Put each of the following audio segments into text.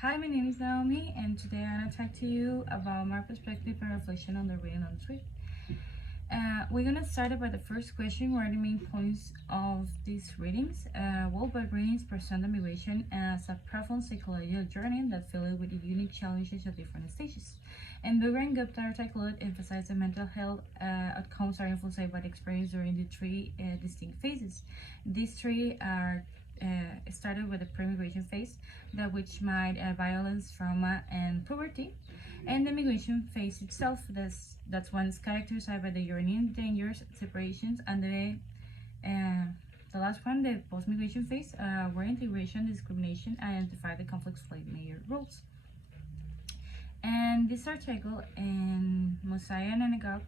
Hi, my name is Naomi, and today I'm going to talk to you about my perspective and reflection on the reading on the street. We're going to start by the first question. What are the main points of these readings? Both readings present the migration as a profound psychological journey that filled with unique challenges at different stages. And Booker and Gupta article emphasize that mental health outcomes are influenced by the experience during the three distinct phases. These three are started with the pre-migration phase, that which might violence, trauma, and poverty, and the migration phase itself. That's one is characterized by the journey, dangers, separations, and the last one, the post-migration phase, where integration, discrimination, identify the conflicts play major roles. And this article and Mosiah and Anagog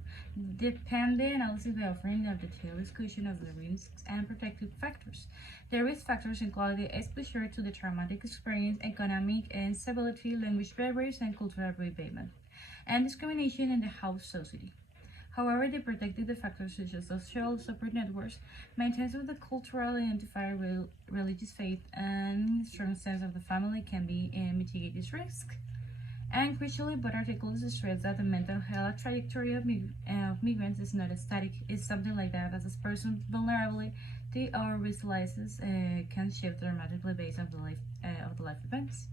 depend the analysis by offering a detailed discussion of the risks and protective factors. The risk factors include the exposure to the traumatic experience, economic instability, language barriers, and cultural reabatement, and discrimination in the host society. However, the protective factors such as social support networks, maintenance of the cultural identifier, religious faith, and strong sense of the family can be mitigate this risk. And crucially, both articles stress that the mental health trajectory of migrants is not static. It's something like that, as a person's vulnerability or resilience can shift dramatically based on the life events,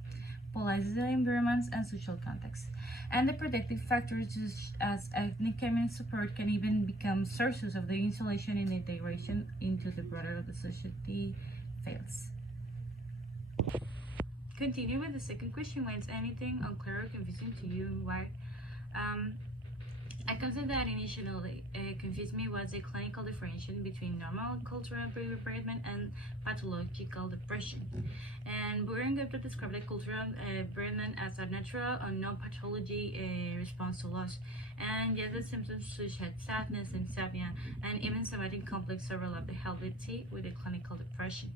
policies, environments, and social contexts. And the protective factors, such as ethnic community support, can even become sources of the insulation and integration into the broader of the society fails. Continue with the second question. When it's anything unclear or confusing to you, and why? I consider that initially confused me was a clinical differentiation between normal cultural bereavement and pathological depression. And Gupta described the cultural bereavement as a natural or non-pathology response to loss, and yet the symptoms such as sadness, insomnia, and even somatic complex overlap the healthy with the clinical depression.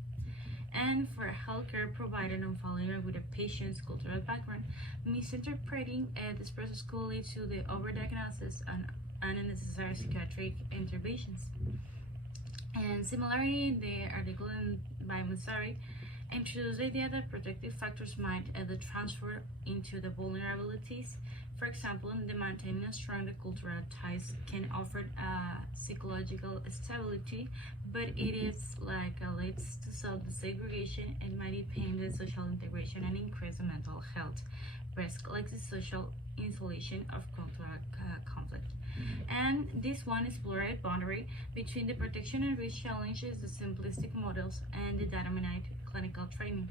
And for a healthcare provider unfamiliar with a patient's cultural background, misinterpreting this process could lead to the overdiagnosis and unnecessary psychiatric interventions. And similarly, the article by Musari introduced the idea that protective factors might transfer into the vulnerabilities. For example, the maintaining strong cultural ties can offer psychological stability, but it is leads to self-segregation and might impede the social integration and increase the mental health risk, like the social insulation of cultural conflict. And this one is blurred boundary between the protection and risk challenges, the simplistic models, and the determinate clinical training.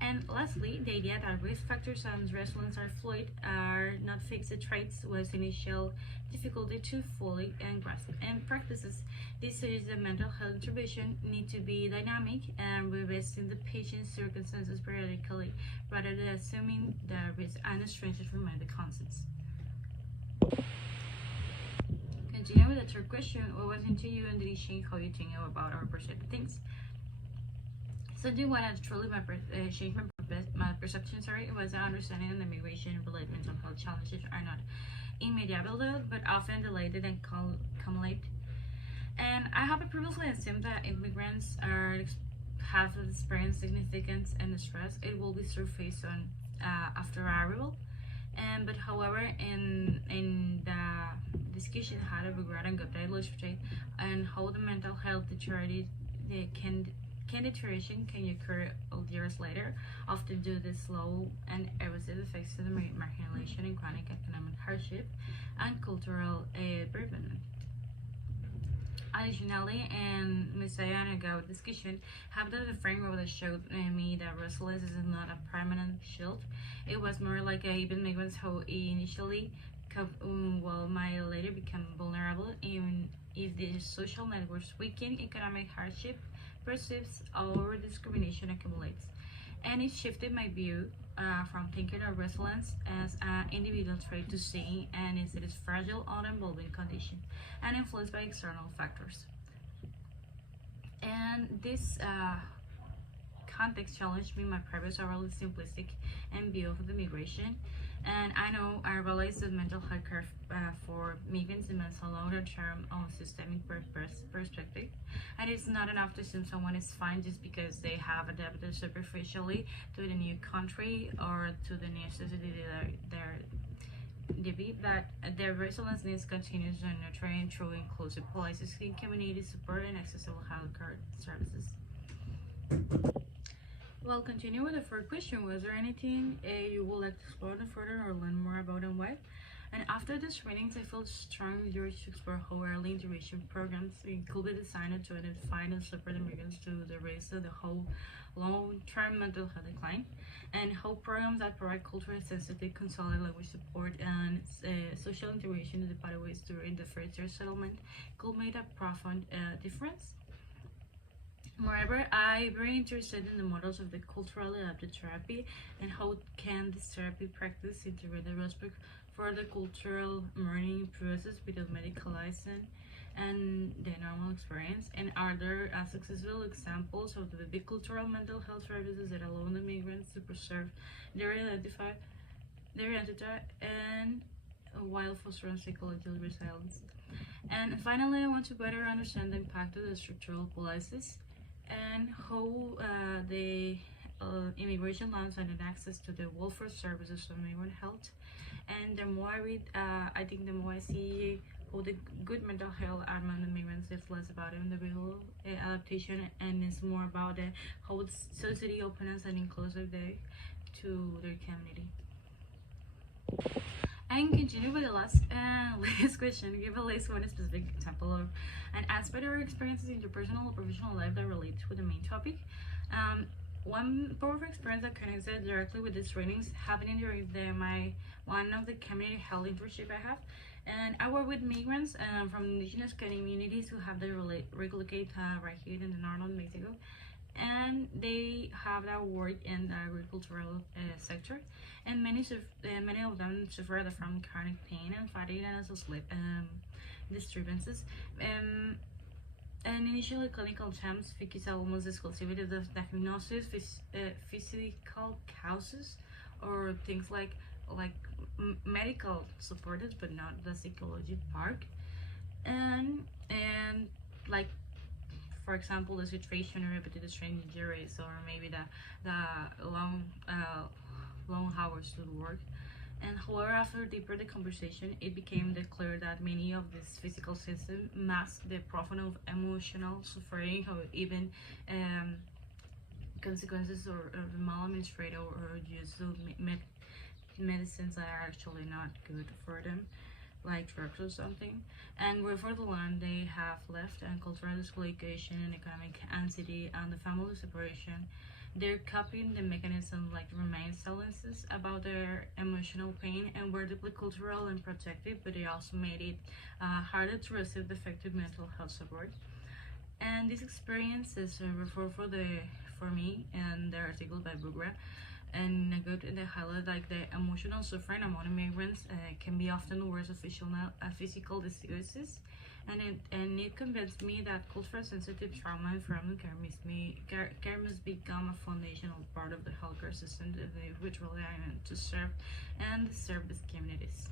And lastly, the idea that risk factors and resilience are fluid, are not fixed traits, was initial difficulty to fully grasp. And practices, this is the mental health intervention need to be dynamic and revisiting the patient's circumstances periodically, rather than assuming the risk and strangers remain the constants. Continue with the third question. What was into you and did it change how you think about or perceive things? Something what has truly changed my perception, was the understanding that immigration and related mental health challenges are not immediate, but often delayed and accumulate. And I have previously assumed that immigrants have experienced significance and stress. It will be surfaced on after arrival. But however, in the discussion had of regarding illustrate and how the mental health deteriorated, deterioration can occur years later, often due to the slow and erosive effects of the marginalization and chronic economic hardship and cultural bereavement. Additionally, in Messiah and Go discussion, have the framework that showed me that resilience is not a permanent shield. It was more like even migrants who initially might later become vulnerable, even if the social networks weaken, economic hardship persists, or discrimination accumulates. And it shifted my view from thinking of resilience as an individual trait to seeing and it is fragile, unevolving condition and influenced by external factors. And this context challenged me my previous overly simplistic and view of the migration. And I realize that mental health care for migrants demands a longer-term systemic perspective, and it's not enough to assume someone is fine just because they have adapted superficially to the new country or to the necessity they're that their resilience needs continuous nurturing through inclusive policies, community support, and accessible healthcare services. Well, continue with the first question. Was there anything you would like to explore further or learn more about and why? And after these trainings, I felt strong urge to explore how early intervention programs could be designed to identify and support immigrants to the risk of the whole long-term mental health decline, and how programs that provide culturally sensitive, consolidated language support and social integration in the pathways during the first-year settlement could make a profound difference. Moreover, I'm very interested in the models of the culturally adapted therapy and how can this therapy practice integrate the respect for the cultural learning process without medicalizing and the normal experience. And are there successful examples of the bicultural mental health services that allow the migrants to preserve their identity and while fostering psychological resilience? And finally, I want to better understand the impact of the structural policies and how the immigration laws and access to the welfare services of migrant health. And the more I read, I think the more I see how the good mental health among the migrants is less about individual adaptation and it's more about how society openness and inclusive to their community. And continue with the last question. Give at least one specific example of an aspect or experiences in your personal or professional life that relates with the main topic. One powerful experience that connected directly with these trainings happening during one of the community health internship I have. And I work with migrants from indigenous communities who have their relocate right here in the northern Mexico, and they have that work in the agricultural sector, and many of them suffer from chronic pain and fatigue and also sleep disturbances. And initially clinical terms focus almost exclusively the diagnosis, physical causes, or things like medical supported, but not the psychology part. And like, for example, the situation or repetitive strain injuries, or maybe the long hours to work. And however, after deeper the conversation, it became clear that many of these physical symptoms mask the profound emotional suffering or even consequences or maladministrated or use of medicines that are actually not good for them, like drugs or something. And for the land they have left and cultural exploitation and economic anxiety and the family separation, they're copying the mechanism like remain silences about their emotional pain and were deeply cultural and protective, but they also made it harder to receive effective mental health support. And this experience is referred for me and the article by Bugra, and I go to the highlight like the emotional suffering among immigrants can be often worse of physical diseases, and it convinced me that cultural sensitive trauma and family care must become a foundational part of the healthcare system that we rely on to serve and service communities.